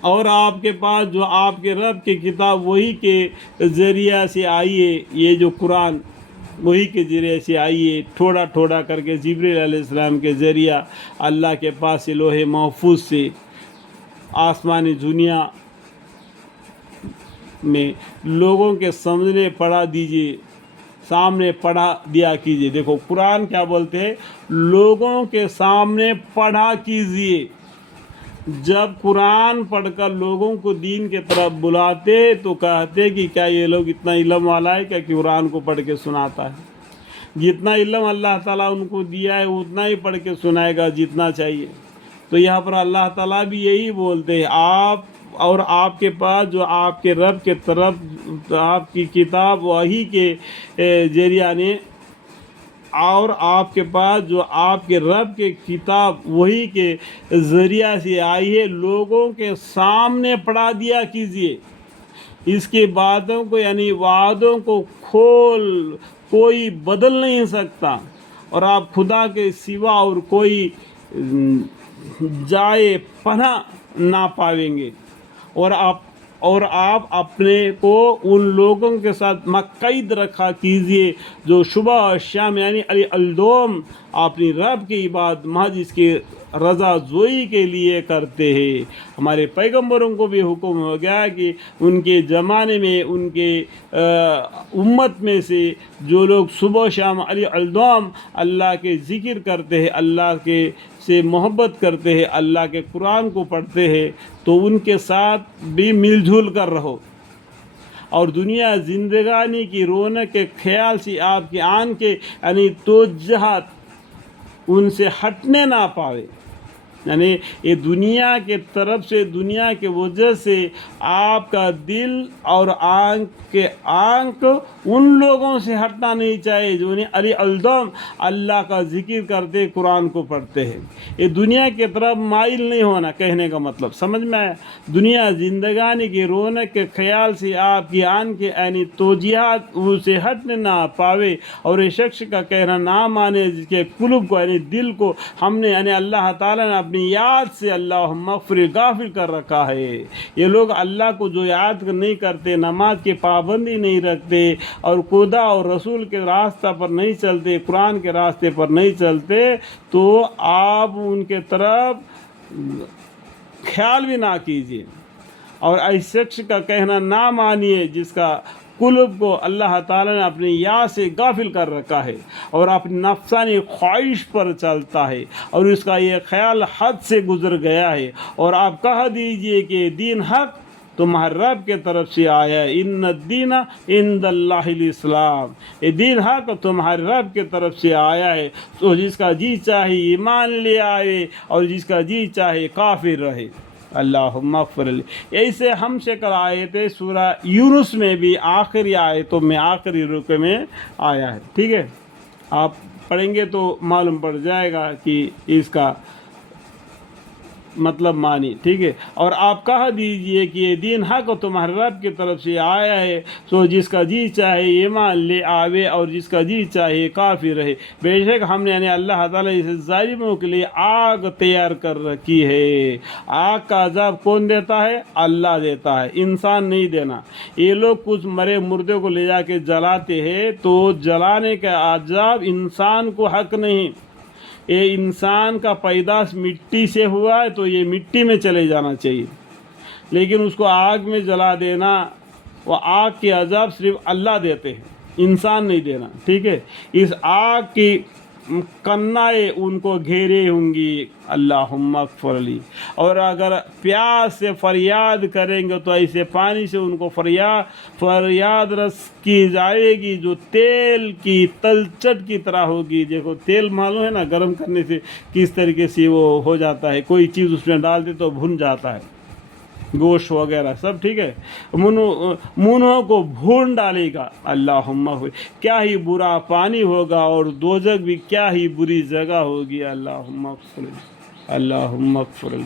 اور آپ کے پاس جو آپ کے رب کی کتاب وہی کے ذریعہ سے آئی ہے، یہ جو قرآن وہی کے ذریعے سے آئی ہے، تھوڑا تھوڑا کر کے جبریل علیہ السلام کے ذریعہ اللہ کے پاس سے لوح محفوظ سے آسمانی دنیا میں لوگوں کے سامنے پڑھا دیجیے، سامنے پڑھا دیا کیجیے۔ دیکھو قرآن کیا بولتے ہیں، لوگوں کے سامنے پڑھا کیجیے۔ جب قرآن پڑھ کر لوگوں کو دین کے طرف بلاتے تو کہتے کہ کیا یہ لوگ اتنا علم والا ہے کیا کہ قرآن کو پڑھ کے سناتا ہے؟ جتنا علم اللہ تعالیٰ ان کو دیا ہے اتنا ہی پڑھ کے سنائے گا جتنا چاہیے۔ تو یہاں پر اللہ تعالیٰ بھی یہی بولتے ہیں، آپ اور آپ کے پاس جو آپ کے رب کے طرف آپ کی کتاب وہی کے ذریعہ نے، اور آپ کے پاس جو آپ کے رب کے کتاب وہی کے ذریعہ سے آئی ہے، لوگوں کے سامنے پڑھا دیا کیجیے۔ اس کی باتوں کو یعنی وعدوں کو کھول کوئی بدل نہیں سکتا، اور آپ خدا کے سوا اور کوئی جائے پناہ نہ پاویں گے۔ اور آپ اپنے کو ان لوگوں کے ساتھ مقید رکھا کیجئے جو صبح اور شام یعنی علی الدوم اپنی رب کی عبادت محض اس کی رضا جوئی کے لیے کرتے ہیں۔ ہمارے پیغمبروں کو بھی حکم ہو گیا کہ ان کے زمانے میں ان کے امت میں سے جو لوگ صبح و شام علی الدوم اللہ کے ذکر کرتے ہیں، اللہ کے سے محبت کرتے ہیں، اللہ کے قرآن کو پڑھتے ہیں، تو ان کے ساتھ بھی مل جل کر رہو، اور دنیا زندگانی کی رونق کے خیال سے آپ کی آنکھیں یعنی توجہات ان سے ہٹنے نہ پاوے۔ یعنی یہ دنیا کے طرف سے، دنیا کے وجہ سے آپ کا دل اور آنکھ ان لوگوں سے ہٹنا نہیں چاہیے جو علی الدم اللہ کا ذکر کرتے قرآن کو پڑھتے ہیں۔ یہ دنیا کے طرف مائل نہیں ہونا، کہنے کا مطلب سمجھ میں آیا؟ دنیا زندگانی کی رونق کے خیال سے آپ کی آنکھیں یعنی توجہات اسے ہٹنے نہ پاوے، اور یہ شخص کا کہنا نہ مانے جس کے قلب کو یعنی دل کو ہم نے یعنی اللہ تعالیٰ نے اپنی یاد سے اللہم اغفر غافل کر رکھا ہے۔ یہ لوگ اللہ کو جو یاد نہیں کرتے، نماز کی پابندی نہیں رکھتے، اور خدا اور رسول کے راستہ پر نہیں چلتے، قرآن کے راستے پر نہیں چلتے، تو آپ ان کے طرف خیال بھی نہ کیجیے، اور ایسے شخص کا کہنا نہ مانیے جس کا قلب کو اللہ تعالیٰ نے اپنی یاد سے غافل کر رکھا ہے اور اپنی نفسانی خواہش پر چلتا ہے، اور اس کا یہ خیال حد سے گزر گیا ہے۔ اور آپ کہہ دیجئے کہ دین حق تمہارے رب کے طرف سے آیا ہے، ان الدین عند اللہ الاسلام، یہ دین حق تمہارے رب کے طرف سے آیا ہے، تو جس کا جی چاہے ایمان لے آئے اور جس کا جی چاہے کافر رہے۔ اللہم اغفر لی۔ ایسے ہم سے کل آیت سورہ یونس میں بھی آخری آیتوں میں آخری رکوع میں آیا ہے، ٹھیک ہے؟ آپ پڑھیں گے تو معلوم پڑ جائے گا کہ اس کا مطلب معنی، ٹھیک ہے؟ اور آپ کہہ دیجئے کہ یہ دین حق تمہارے رب کی طرف سے آیا ہے، تو جس کا جی چاہے ایمان لے آوے اور جس کا جی چاہے کافر رہے۔ بے شک ہم نے یعنی اللہ تعالیٰ اس ظالموں کے لیے آگ تیار کر رکھی ہے۔ آگ کا عذاب کون دیتا ہے؟ اللہ دیتا ہے، انسان نہیں دینا۔ یہ لوگ کچھ مرے مردے کو لے جا کے جلاتے ہیں، تو جلانے کا عذاب انسان کو حق نہیں۔ یہ انسان کا پیدائش مٹی سے ہوا ہے تو یہ مٹی میں چلے جانا چاہیے، لیکن اس کو آگ میں جلا دینا، وہ آگ کی عذاب صرف اللہ دیتے ہیں، انسان نہیں دینا، ٹھیک ہے؟ اس آگ کی کنائیں ان کو گھیرے ہوں گی، اللہم اغفر لی۔ اور اگر پیاس سے فریاد کریں گے تو ایسے پانی سے ان کو فریاد رس کی جائے گی جو تیل کی تلچٹ کی طرح ہوگی۔ دیکھو تیل معلوم ہے نا، گرم کرنے سے کس طریقے سے وہ ہو جاتا ہے، کوئی چیز اس میں ڈال دے تو بھن جاتا ہے، گوشت وغیرہ سب، ٹھیک ہے؟ منہوں کو بھون ڈالے گا، اللہم اغفر۔ کیا ہی برا پانی ہوگا، اور دوزخ بھی کیا ہی بری جگہ ہوگی، اللہم اغفر، اللہم اغفر۔